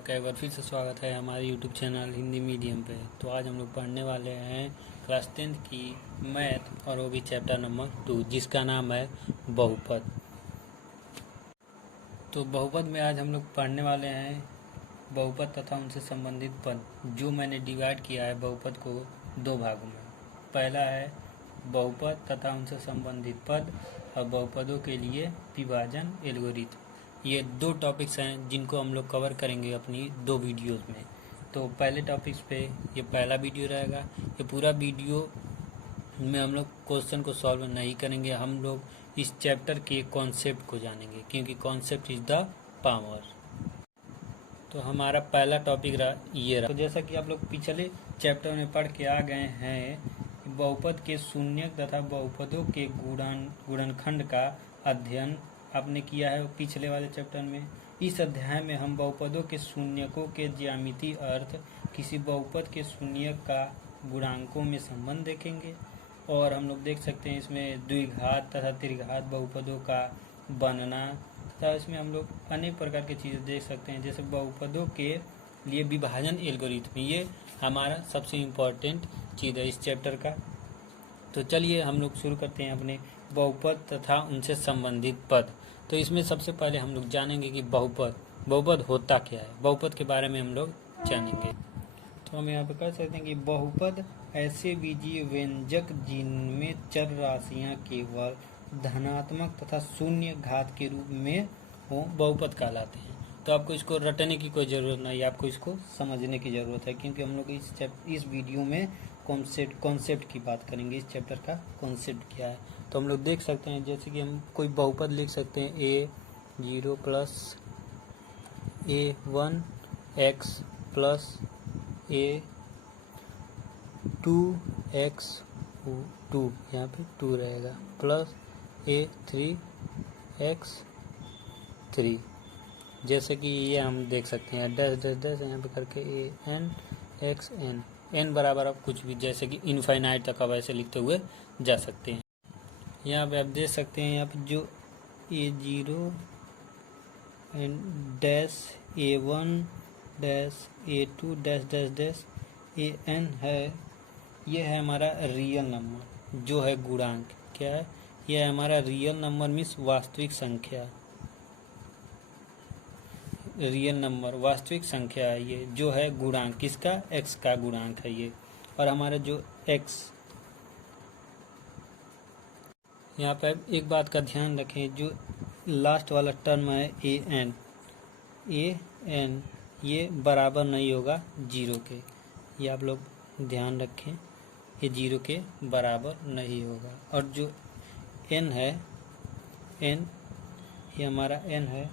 आपका एक बार फिर से स्वागत है हमारे यूट्यूब चैनल हिंदी मीडियम पे। तो आज हम लोग पढ़ने वाले हैं क्लास 10th की मैथ और वो भी चैप्टर नंबर 2 जिसका नाम है बहुपद। तो बहुपद में आज हम लोग पढ़ने वाले हैं बहुपद तथा उनसे संबंधित पद, जो मैंने डिवाइड किया है बहुपद को दो भागों में। पहला है बहुपद तथा उनसे संबंधित पद और बहुपदों के लिए विभाजन एल्गोरिथम। ये दो टॉपिक्स हैं जिनको हम लोग कवर करेंगे अपनी दो वीडियोस में। तो पहले टॉपिक्स पे ये पहला वीडियो रहेगा। ये पूरा वीडियो में हम लोग क्वेश्चन को सॉल्व नहीं करेंगे, हम लोग इस चैप्टर के कॉन्सेप्ट को जानेंगे, क्योंकि कॉन्सेप्ट इज द पावर। तो हमारा पहला टॉपिक ये रहा। तो जैसा कि आप लोग पिछले चैप्टर में पढ़ के आ गए हैं, बहुपद के शून्यक तथा बहुपदों के गुणनखंड का अध्ययन आपने किया है पिछले वाले चैप्टर में। इस अध्याय में हम बहुपदों के शून्यकों के ज्यामितीय अर्थ, किसी बहुपद के शून्यक का गुणांकों में संबंध देखेंगे, और हम लोग देख सकते हैं इसमें द्विघात तथा त्रिघात बहुपदों का बनना, तथा इसमें हम लोग अनेक प्रकार की चीज़ें देख सकते हैं, जैसे बहुपदों के लिए विभाजन एल्गोरिथम। ये हमारा सबसे इम्पोर्टेंट चीज़ है इस चैप्टर का। तो चलिए हम लोग शुरू करते हैं अपने बहुपद तथा उनसे संबंधित पद। तो इसमें सबसे पहले हम लोग जानेंगे कि बहुपद होता क्या है। बहुपद के बारे में हम लोग जानेंगे। तो हम यहाँ पे कह सकते हैं कि बहुपद ऐसे बीजीय व्यंजक जिनमें चर राशियाँ केवल धनात्मक तथा शून्य घात के रूप में हो, बहुपद कहलाते हैं। तो आपको इसको रटने की कोई ज़रूरत नहीं, आपको इसको समझने की ज़रूरत है, क्योंकि हम लोग इस वीडियो में कॉन्सेप्ट की बात करेंगे। इस चैप्टर का कॉन्सेप्ट क्या है, तो हम लोग देख सकते हैं, जैसे कि हम कोई बहुपद लिख सकते हैं a0 plus a1 x plus a2 x2, यहाँ पे 2 रहेगा, प्लस a3 x3। जैसे कि ये हम देख सकते हैं डैश डैश डैश यहाँ पे करके an x n, n बराबर आप कुछ भी, जैसे कि इनफाइनाइट तक आप ऐसे लिखते हुए जा सकते हैं। यहाँ पे आप देख सकते हैं, यहाँ पे जो a0 dash a1 dash a2 dash dash dash an है, ये है हमारा रियल नंबर, जो है गुणांक। क्या है? यह है हमारा रियल नंबर, मीन्स वास्तविक संख्या। रियल नंबर वास्तविक संख्या है ये, जो है गुणांक किसका? x का गुणांक है ये। और हमारा जो x, यहाँ पे एक बात का ध्यान रखें, जो लास्ट वाला टर्म है an ये बराबर नहीं होगा 0 के। ये आप लोग ध्यान रखें, ये 0 के बराबर नहीं होगा। और जो n है, n ये हमारा n है,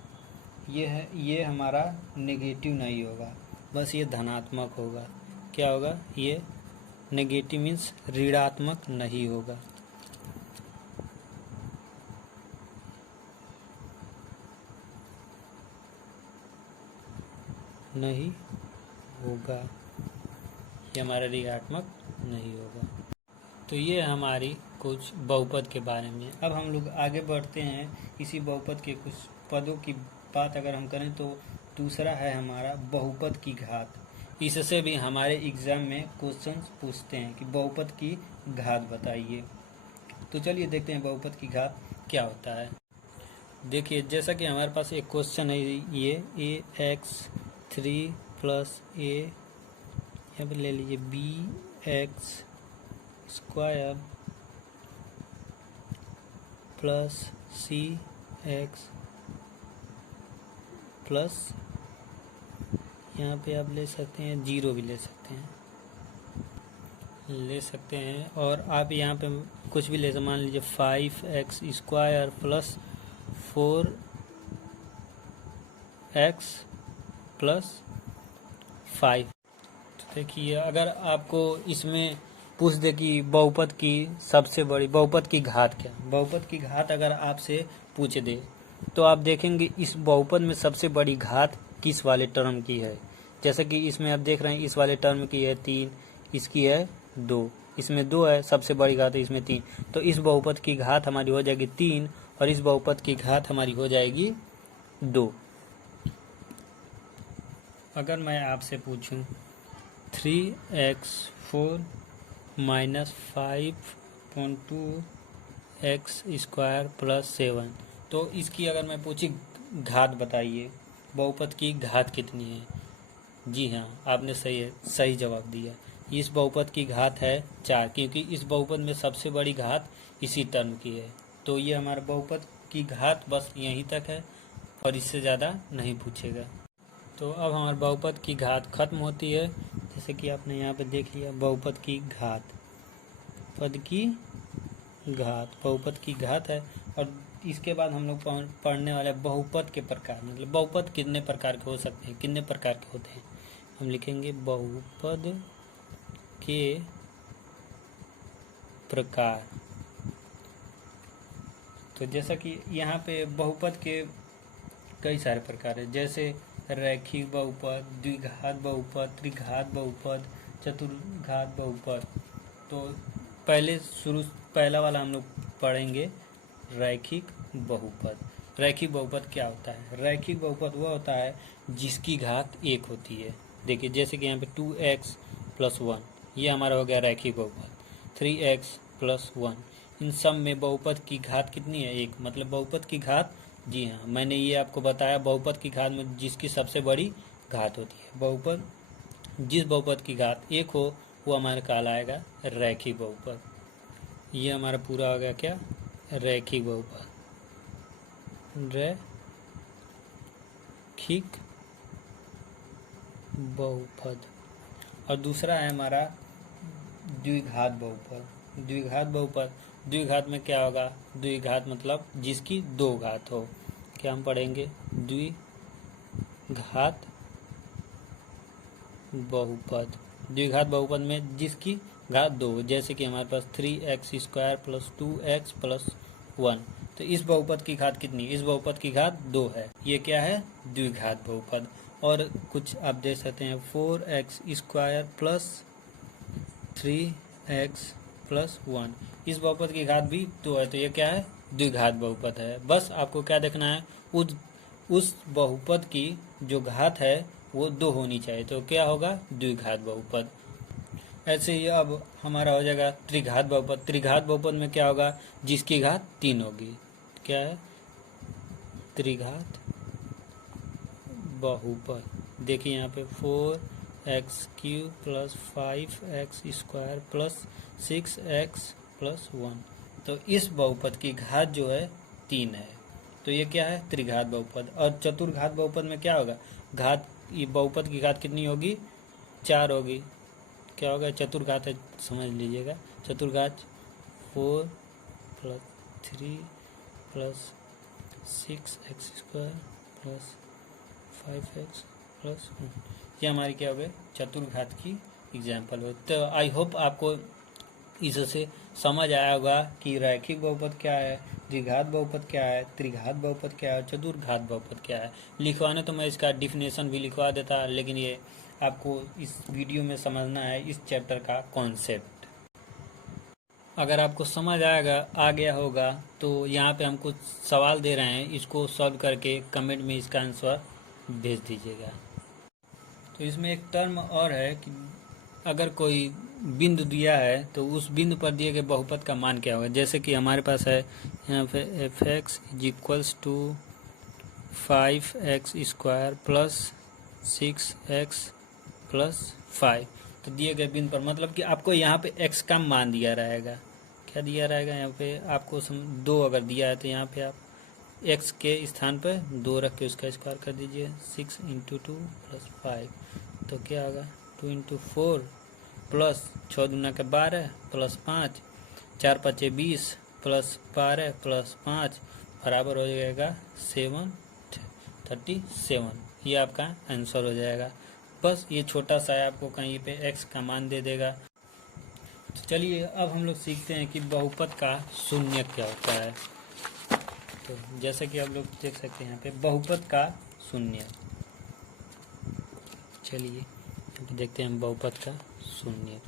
ये हमारा नेगेटिव नहीं होगा, बस ये धनात्मक होगा। क्या होगा? ये नेगेटिव मीन्स ऋणात्मक नहीं होगा। नहीं होगा, ये हमारा ऋणात्मक नहीं होगा। तो ये हमारी कुछ बहुपद के बारे में। अब हम लोग आगे बढ़ते हैं। इसी बहुपद के कुछ पदों की बात अगर हम करें, तो दूसरा है हमारा बहुपद की घात। इससे भी हमारे एग्जाम में क्वेश्चंस पूछते हैं कि बहुपद की घात बताइए। तो चलिए देखते हैं बहुपद की घात क्या होता है। देखिए, जैसा कि हमारे पास एक क्वेश्चन है, ये ax3 प्लस a, यहाँ पे ले लीजिए bx square plus cx plus, यहाँ पे आप ले सकते हैं 0 भी ले सकते हैं, और आप यहाँ पे कुछ भी ले सकते, मान लीजिए 5x square plus 4x plus 5। तो देखिए, अगर आपको इसमें पूछ दे कि बहुपद की सबसे बड़ी बहुपद की घात क्या, बहुपद की घात अगर आपसे पूछ दे, तो आप देखेंगे इस बहुपद में सबसे बड़ी घात किस वाले टर्म की है। जैसे कि इसमें आप देख रहे हैं, इस वाले टर्म की है 3, इसकी है 2, इसमें 2 है, सबसे बड़ी घात है इसमें 3। तो इस बहुपद की घात हमारी हो जाएगी 3, और इस बहुपद की घात हमारी हो जाएगी 2। अगर मैं आपसे पूछूं 3x4 माइनस 5.2x² प्लस 7, तो इसकी अगर मैं पूछी घात बताइए, बहुपद की घात कितनी है? जी हाँ, आपने सही जवाब दिया। इस बहुपद की घात है 4, क्योंकि इस बहुपद में सबसे बड़ी घात इसी टर्म की है। तो ये हमारे बहुपद की घात बस यहीं तक है और इससे ज़्यादा नहीं पूछेगा। तो अब हमारे बहुपद की घात खत्म होती है, जैसे कि आपने यहाँ पे देख लिया बहुपद की घात, बहुपद की घात है। और इसके बाद हम लोग पढ़ने वाले बहुपद के प्रकार, मतलब बहुपद कितने प्रकार के हो सकते हैं, कितने प्रकार के होते हैं। हम लिखेंगे बहुपद के प्रकार। तो जैसा कि यहाँ पे बहुपद के कई सारे प्रकार है, जैसे रैखिक बहुपद, द्विघात बहुपद, त्रिघात बहुपद, चतुर्घात बहुपद। तो पहला वाला हम लोग पढ़ेंगे रैखिक बहुपद। रैखिक बहुपद क्या होता है? रैखिक बहुपद वह होता है जिसकी घात 1 होती है। देखिए जैसे कि यहाँ पे 2x + 1, ये हमारा हो गया रैखिक बहुपद। 3x + 1, इन सब में बहुपद की घात कितनी है? 1, मतलब बहुपद की घात, जी हाँ, मैंने ये आपको बताया बहुपद की घात में जिसकी सबसे बड़ी घात होती है। बहुपद, जिस बहुपद की घात 1 हो वो हमारा कहलाएगा रैखिक बहुपद। ये हमारा पूरा हो गया क्या? रैखिक बहुपद, रैखिक बहुपद। और दूसरा है हमारा द्विघात बहुपद। द्विघात बहुपद, द्विघात में क्या होगा? द्विघात मतलब जिसकी 2 घात हो। क्या हम पढ़ेंगे? द्विघात बहुपद। द्विघात बहुपद में जिसकी घात 2 हो, जैसे कि हमारे पास 3x² + 2x + 1। तो इस बहुपद की घात कितनी? इस बहुपद की घात 2 है। ये क्या है? द्विघात बहुपद। और कुछ आप देख सकते हैं 4x² + 3x + 1, इस बहुपद की घात भी 2 है। तो ये क्या है? द्विघात बहुपद है। बस आपको क्या देखना है? उस बहुपद की जो घात है वो 2 होनी चाहिए, तो क्या होगा? द्विघात बहुपद। ऐसे ही अब हमारा हो जाएगा त्रिघात बहुपद। त्रिघात बहुपद में क्या होगा? जिसकी घात 3 होगी। क्या है? त्रिघात बहुपद। देखिए यहाँ पे 4x³ + 5x² + 6x + 1, तो इस बहुपद की घात जो है 3 है। तो ये क्या है? त्रिघात बहुपद। और चतुर्घात बहुपद में क्या होगा? घात, ये बहुपद की घात कितनी होगी? 4 होगी। क्या होगा? चतुर्घात है, समझ लीजिएगा। चतुर्घात 4 + 3 + 6x² + 5x + 1, ये हमारी क्या हो गई? चतुर्घात की एग्जाम्पल हो। तो आई होप आपको इससे समझ आया होगा कि रैखिक बहुपद क्या है, द्विघात बहुपद क्या है, त्रिघात बहुपद क्या है, चतुर्घात बहुपद क्या है। लिखवाने तो मैं इसका डिफिनेशन भी लिखवा देता, लेकिन ये आपको इस वीडियो में समझना है इस चैप्टर का कॉन्सेप्ट। अगर आपको समझ आ गया होगा तो यहाँ पे हम कुछ सवाल दे रहे हैं, इसको सॉल्व करके कमेंट में इसका आंसर भेज दीजिएगा। तो इसमें एक टर्म और है कि अगर कोई बिंदु दिया है तो उस बिंदु पर दिए गए बहुपद का मान क्या होगा। जैसे कि हमारे पास है यहाँ पे f(x) = 5x² + 6x + 5, तो दिए गए बिंदु पर, मतलब कि आपको यहाँ पे x का मान दिया रहेगा। क्या दिया रहेगा? यहाँ पे आपको 2 अगर दिया है तो यहाँ पे आप x के स्थान पर 2 रख के उसका स्क्वायर कर दीजिए। 6 × 2 + 5, तो क्या होगा? 2 × 4 + 6 दूना के 12 + 5, 4 × 5 = 20 + 12 + 5 बराबर हो जाएगा 737। ये आपका आंसर हो जाएगा। बस ये छोटा सा है, आपको कहीं पे x का मान दे देगा। तो चलिए अब हम लोग सीखते हैं कि बहुपद का शून्य क्या होता है। तो जैसे कि आप लोग देख सकते हैं यहाँ पे बहुपद का शून्य। चलिए देखते हैं हम बहुपद का शून्य।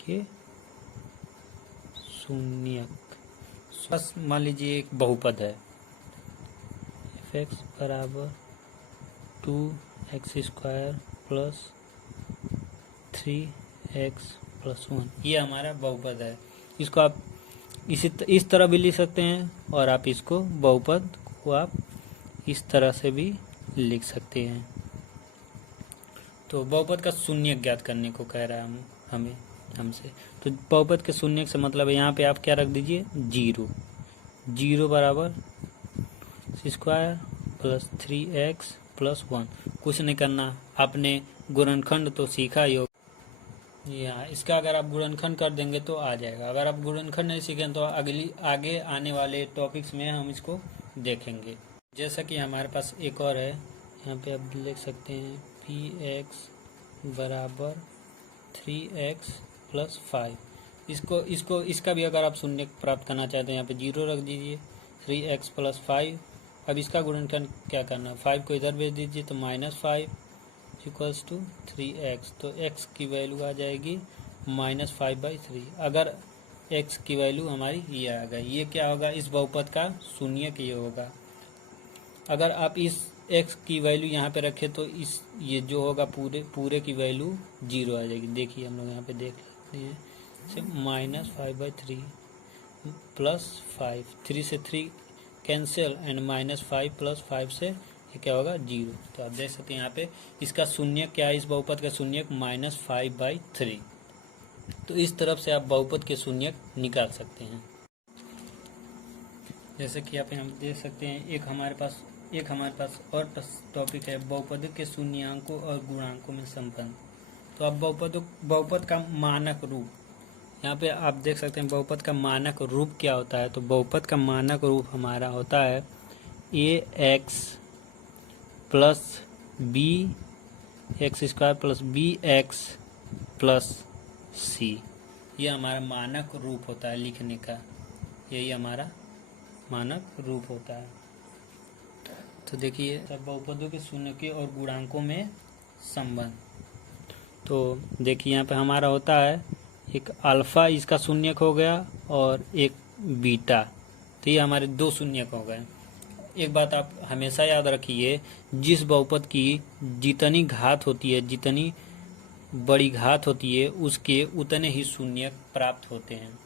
के शून्यक बस मान लीजिए एक बहुपद है f(x) बराबर 2x² प्लस 3x प्लस 1, ये हमारा बहुपद है। इसको आप इस तरह भी लिख सकते हैं और आप इसको बहुपद को आप इस तरह से भी लिख सकते हैं। तो बहुपद का शून्य ज्ञात करने को कह रहा है हमसे। तो बहुपद के शून्य से मतलब है यहाँ पे आप क्या रख दीजिए, 0 बराबर स्क्वायर प्लस 3x प्लस 1। कुछ नहीं करना, आपने गुणनखंड तो सीखा ही होगा। यहाँ इसका अगर आप गुणनखंड कर देंगे तो आ जाएगा। अगर आप गुणनखंड नहीं सीखें तो आगे आने वाले टॉपिक्स में हम इसको देखेंगे। जैसा कि हमारे पास एक और है, यहाँ पे आप लिख सकते हैं px बराबर 3x प्लस 5। इसका भी अगर आप शून्य प्राप्त करना चाहते हैं यहाँ पे 0 रख दीजिए, 3x प्लस 5। अब इसका गुणनखंड क्या करना, 5 को इधर भेज दीजिए तो -5 इक्वल्स टू 3x। तो x की वैल्यू आ जाएगी -5/3। अगर x की वैल्यू हमारी ये आ गई, ये क्या होगा, इस बहुपद का शून्य ये होगा। अगर आप इस x की वैल्यू यहाँ पे रखें तो ये जो होगा पूरे की वैल्यू 0 आ जाएगी। देखिए हम लोग यहाँ पे देख लेते हैं, -5/3 प्लस 5, 3 से 3 कैंसिल एंड -5 प्लस 5 से ये क्या होगा, 0। तो आप देख सकते हैं यहाँ पे इसका शून्य क्या है, इस बहुपद का शून्य -5/3। तो इस तरफ से आप बहुपद के शून्य निकाल सकते हैं। जैसे कि आप हम देख सकते हैं एक हमारे पास और टॉपिक है, बहुपद के शून्यांकों और गुणांकों में संबंध। तो अब बहुपद का मानक रूप, यहाँ पे आप देख सकते हैं बहुपद का मानक रूप क्या होता है। तो बहुपद का मानक रूप हमारा होता है ax plus bx² plus bx plus c। ये हमारा मानक रूप होता है लिखने का, यही हमारा मानक रूप होता है। तो देखिए सब बहुपदों के शून्य और गुणांकों में संबंध। तो देखिए यहाँ पे हमारा होता है एक अल्फा, इसका शून्यक हो गया, और एक बीटा। तो ये हमारे 2 शून्यक हो गए। एक बात आप हमेशा याद रखिए, जिस बहुपद की जितनी घात होती है, जितनी बड़ी घात होती है, उसके उतने ही शून्यक प्राप्त होते हैं।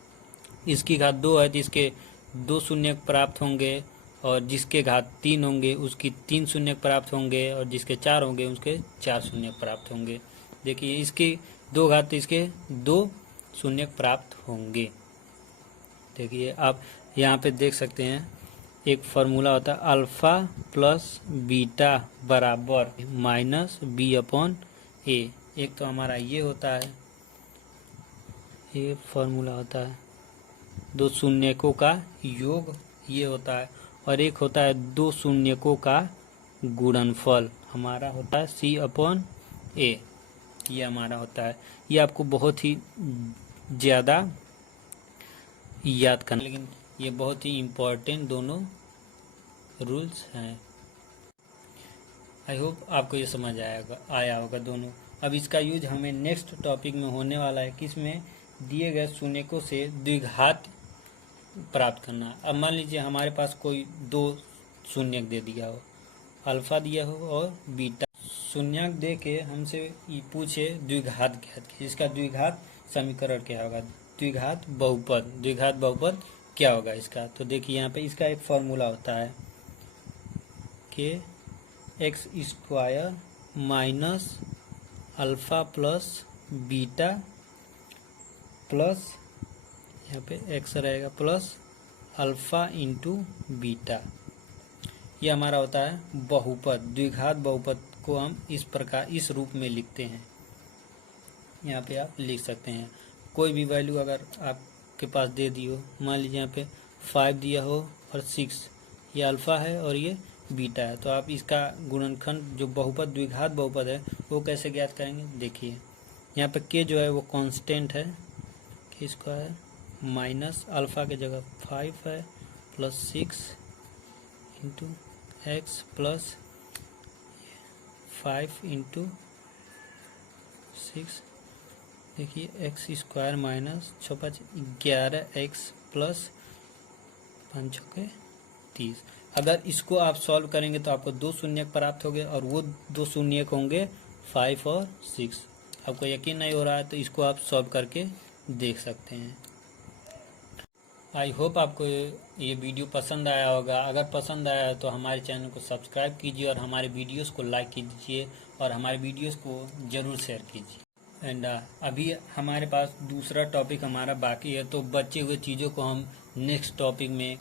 इसकी घात 2 है तो इसके 2 शून्यक प्राप्त होंगे, और जिसके घात 3 होंगे उसकी 3 शून्यक प्राप्त होंगे, और जिसके 4 होंगे उसके 4 शून्यक प्राप्त होंगे। देखिए इसकी 2 घात तो इसके 2 शून्यक प्राप्त होंगे। देखिए आप यहाँ पे देख सकते हैं एक फार्मूला होता है अल्फा प्लस बीटा बराबर -b/a। एक तो हमारा ये होता है, ये फार्मूला होता है 2 शून्यकों का योग, ये होता है, और एक होता है 2 शून्यकों का गुणनफल, हमारा होता है c/a। ये हमारा होता है। ये आपको बहुत ही ज़्यादा याद करना, लेकिन ये बहुत ही इम्पोर्टेंट दोनों रूल्स हैं। आई होप आपको ये समझ आया होगा दोनों। अब इसका यूज हमें नेक्स्ट टॉपिक में होने वाला है, किसमें दिए गए शून्यकों से द्विघात प्राप्त करना। अब मान लीजिए हमारे पास कोई 2 शून्यक दे दिया हो, अल्फा दिया हो और बीटा। शून्यक दे के हमसे पूछे द्विघात ज्ञात की, इसका द्विघात समीकरण क्या होगा, द्विघात बहुपद क्या होगा इसका। तो देखिए यहाँ पे इसका एक फॉर्मूला होता है कि x² minus alpha plus beta plus, यहाँ पे x रहेगा, प्लस अल्फा इंटू बीटा। ये हमारा होता है बहुपद। द्विघात बहुपद को हम इस प्रकार इस रूप में लिखते हैं। यहाँ पे आप लिख सकते हैं कोई भी वैल्यू अगर आपके पास दे दी हो, मान लीजिए यहाँ पे 5 दिया हो और 6, ये अल्फा है और ये बीटा है, तो आप इसका गुणनखंड जो बहुपद द्विघात बहुपद है वो कैसे ज्ञात करेंगे। देखिए यहाँ पे k जो है वो कांस्टेंट है, k² माइनस अल्फा की जगह 5 है plus 6 into x plus 5 into 6। देखिए x² माइनस 6×5 11x प्लस 5 छक्के 30। अगर इसको आप सॉल्व करेंगे तो आपको 2 शून्यक प्राप्त होंगे और वो 2 शून्यक होंगे 5 और 6। आपको यकीन नहीं हो रहा है तो इसको आप सॉल्व करके देख सकते हैं। आई होप आपको ये वीडियो पसंद आया होगा। अगर पसंद आया तो हमारे चैनल को सब्सक्राइब कीजिए और हमारे वीडियोस को लाइक कीजिए और हमारे वीडियोस को ज़रूर शेयर कीजिए। एंड अभी हमारे पास दूसरा टॉपिक हमारा बाकी है, तो बचे हुए चीज़ों को हम नेक्स्ट टॉपिक में